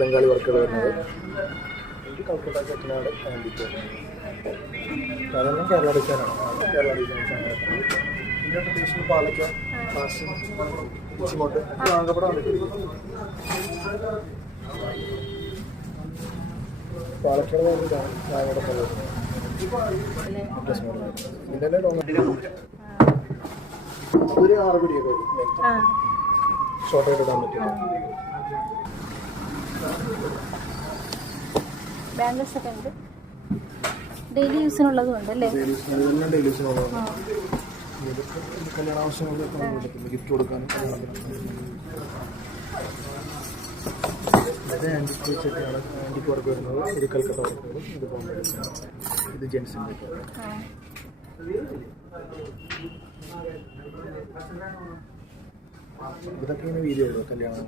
ബംഗാളി വർക്കുകൾ വരുന്നത്. എനിക്ക് കൽക്കട്ട ചെട്ടിനാട് ആൻറ്റിക്ക് അതെല്ലാം കേരള ഡിസൈനാണ്. കേരള ഡിസൈൻസാണ്. പിന്നെ ട്രഡീഷണൽ പാലക്ക കാശി ഇച്ചിമോട്ട് ആങ്കപ്പടം വന്നിട്ടുണ്ട്. പാലക്കാട് വന്നിട്ടാണ് ഞാനിവിടെ പോകുന്നത്. ഒരു 6 പിടിയൊക്കെ ഷോർട്ടായിട്ട് ഇടാൻ പറ്റും. ബാംഗിൾസ് ഒക്കെ ഉണ്ട്. ഡെയിലി യൂസിനുള്ളതും ഉണ്ട് അല്ലേ? ഡെയിലി യൂസിനുള്ളതാണ്. കല്യാണ ആവശ്യങ്ങൾക്ക് ഗിഫ്റ്റ് കൊടുക്കാനും. ഇത് ആൻറ്റിക്ക് വെച്ചിട്ടാണ് ആൻറ്റിക്ക് വർക്ക് വരുന്നത്. ഇത് കൽക്കട്ട വർക്ക് വരും. ഇത് ബോംബെ ഡിസൈനാണ്. ഇത് ജെൻസിൻ്റെ ഇതൊക്കെ ഇങ്ങനെ വീഡിയോ കല്യാണം